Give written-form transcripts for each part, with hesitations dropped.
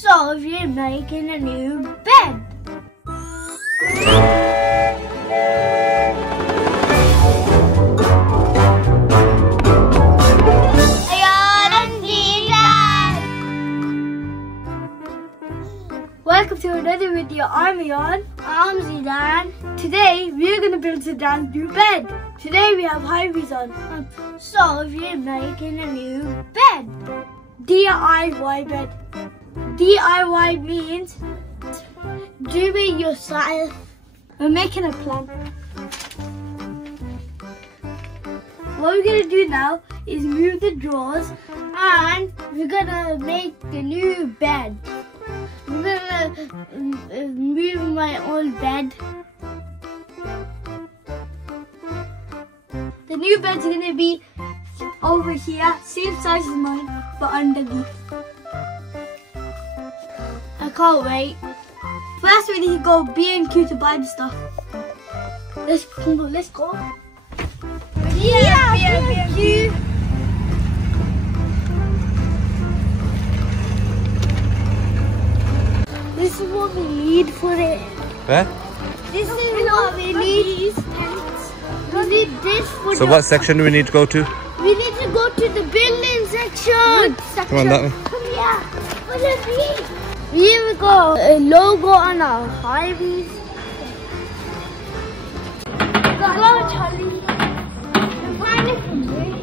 So we're making a new bed. Ayaan and Zidan. Welcome to another video. I'm Ayaan. I'm Zidan. Today we're gonna build Zidan's new bed. Today we have high-vis on. So we're making a new bed. DIY bed. DIY means do it yourself. We're making a plan. What we're gonna do now is move the drawers and we're gonna make the new bed. We're gonna move my old bed. The new bed's gonna be over here, same size as mine, but underneath. I can't wait. First we need to go B&Q to buy the stuff. Let's go. Yeah, B&Q. This is what we need for it. Where? This is what we need. We need this for So what section do we need to go to? We need to go to the building section. Come on, that way. Come here. What is this? Here we go. A logo on our high-vis. Go, Charlie. Find it from here.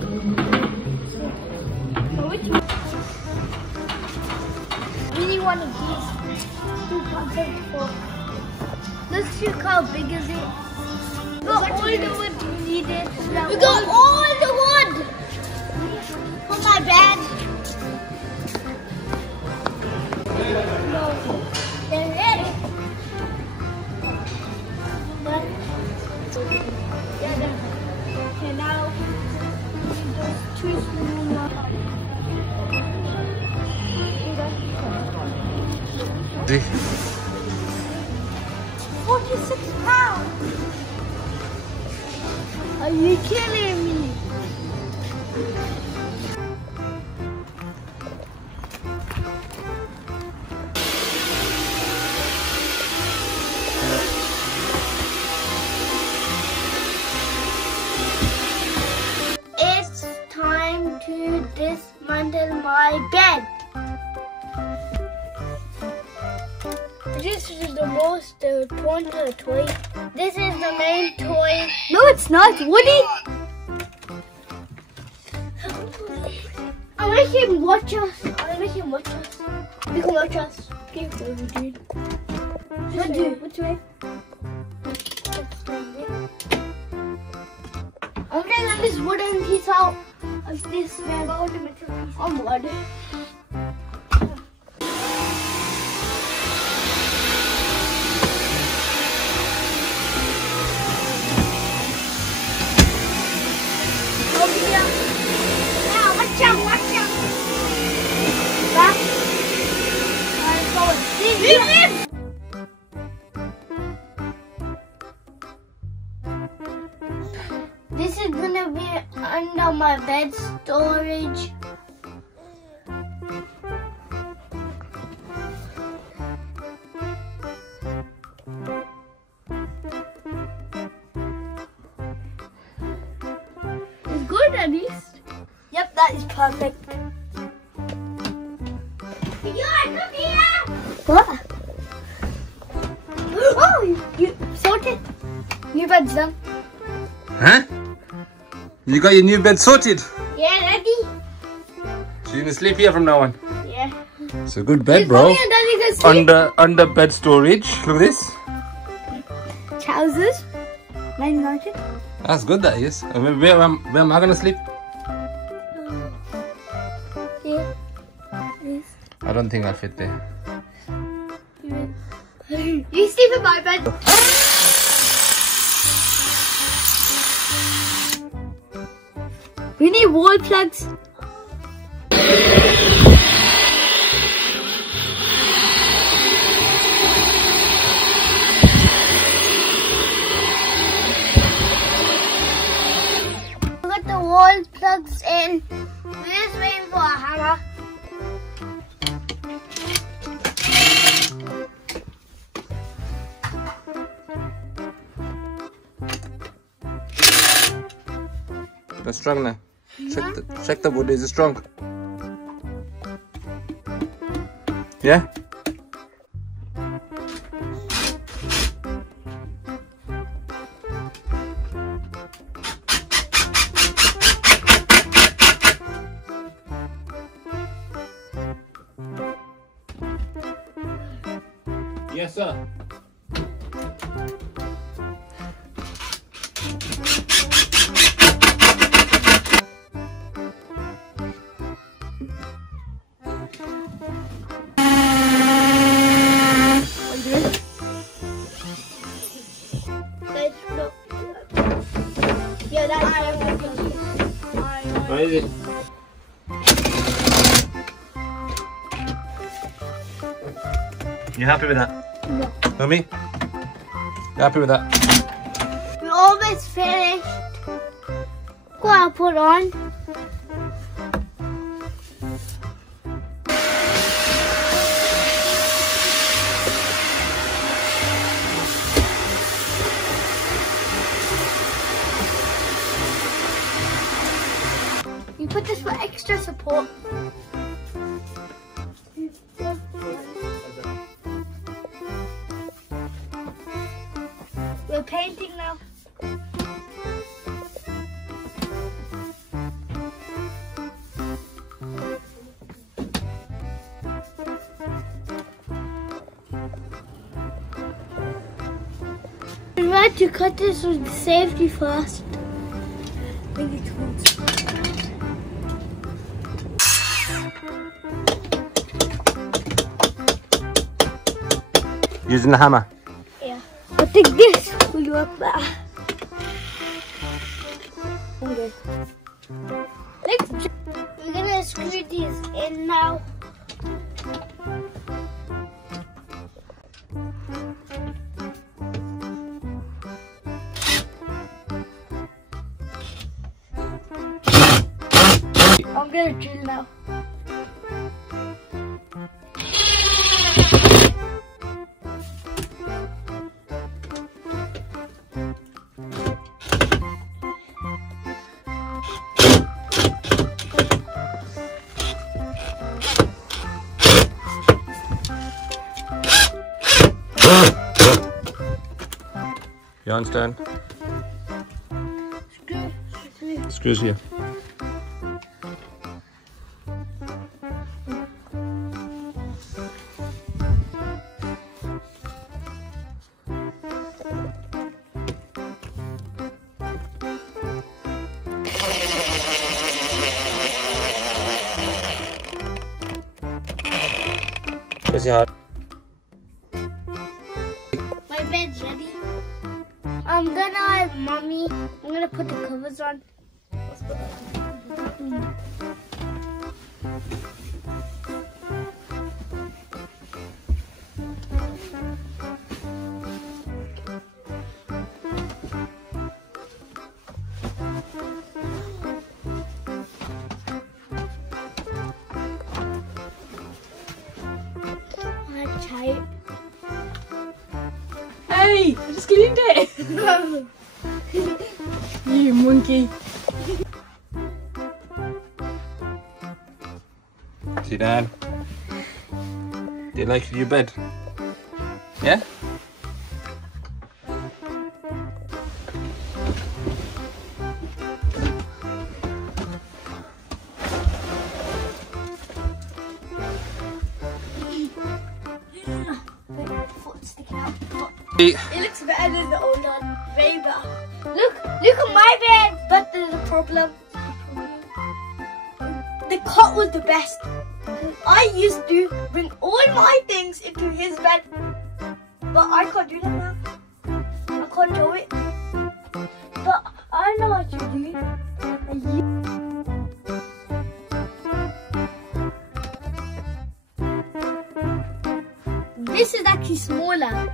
We need one of these. 2.74. Let's see how big is it. We got all the wood we needed. We got all the wood for my bed. They're ready. Okay, now just 2 spoons. 46 pounds. Are you kidding me? It's time to dismantle my bed. This is the most important toy. This is the main toy. No, it's not. Woody! I'll make him watch us. You can watch us. Okay, so we do. What do? Which way? I'm gonna let this wooden piece out of this man. I'm wood. Watch out. Back. Alright, go. This is gonna be under my bed storage. It's good at least. Yep, that is perfect. Come here! What? Oh, you sorted? New bed's done. Huh? You got your new bed sorted? Yeah, ready. So you're gonna sleep here from now on? Yeah. It's a good bed, bro. Under bed storage. Look at this. Trousers. 990. That's good, that is. Where am I gonna sleep? Yeah. I don't think I'll fit there. You sleep in my bed. We need wall plugs. wall plugs in. We're just waiting for a hammer. That's strong now. Check the wood. Is it strong? Yeah? Yes, sir. Yeah, that's What is it? You happy with that? No. Mummy? You happy with that? We're almost finished. Go on, put on. You put this for extra support. We're painting now. Remember to cut this with safety first. Bring it towards. Using the hammer. Yeah. I think this will work better. Okay. We're gonna screw these in now. I'm gonna drill now. You understand? Screw. Screws here. Where's your heart? My bed's ready. I'm gonna have mommy. I'm gonna put the covers on. Tight. Hey, I just cleaned it. You monkey. See, Dad? Do you like your bed? Yeah? It looks better than the old one. Way better. Look at my bed. But there's a problem. The cot was the best. I used to bring all my things into his bed. But I can't do that now. I can't do it. But I know what you do. This is actually smaller.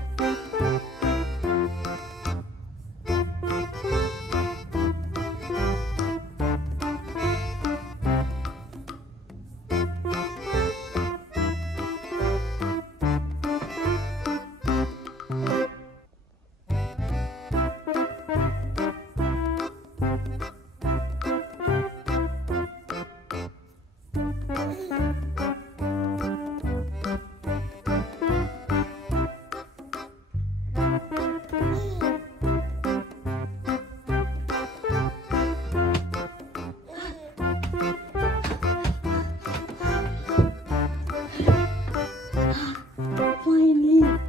Finally.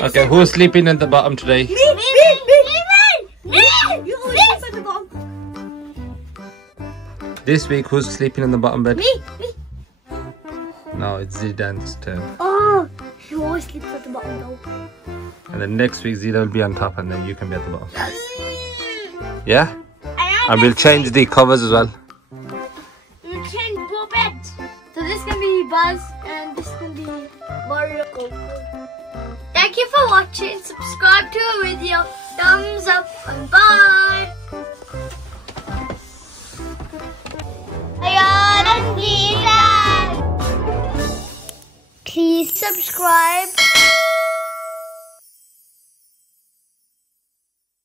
Okay, who's sleeping at the bottom today? Me! You always sleep at the bottom. This week, who's sleeping in the bottom bed? Me! No, it's Zidane's turn. Oh, he always sleeps at the bottom though. And then next week, Zida will be on top and then you can be at the bottom. Yeah? And we'll change the covers as well. We'll change both beds. So this can be Buzz and this can be Mario Coco. Thank you for watching. Subscribe to our video. Thumbs up and bye. Ayaan and Zidan. Please subscribe.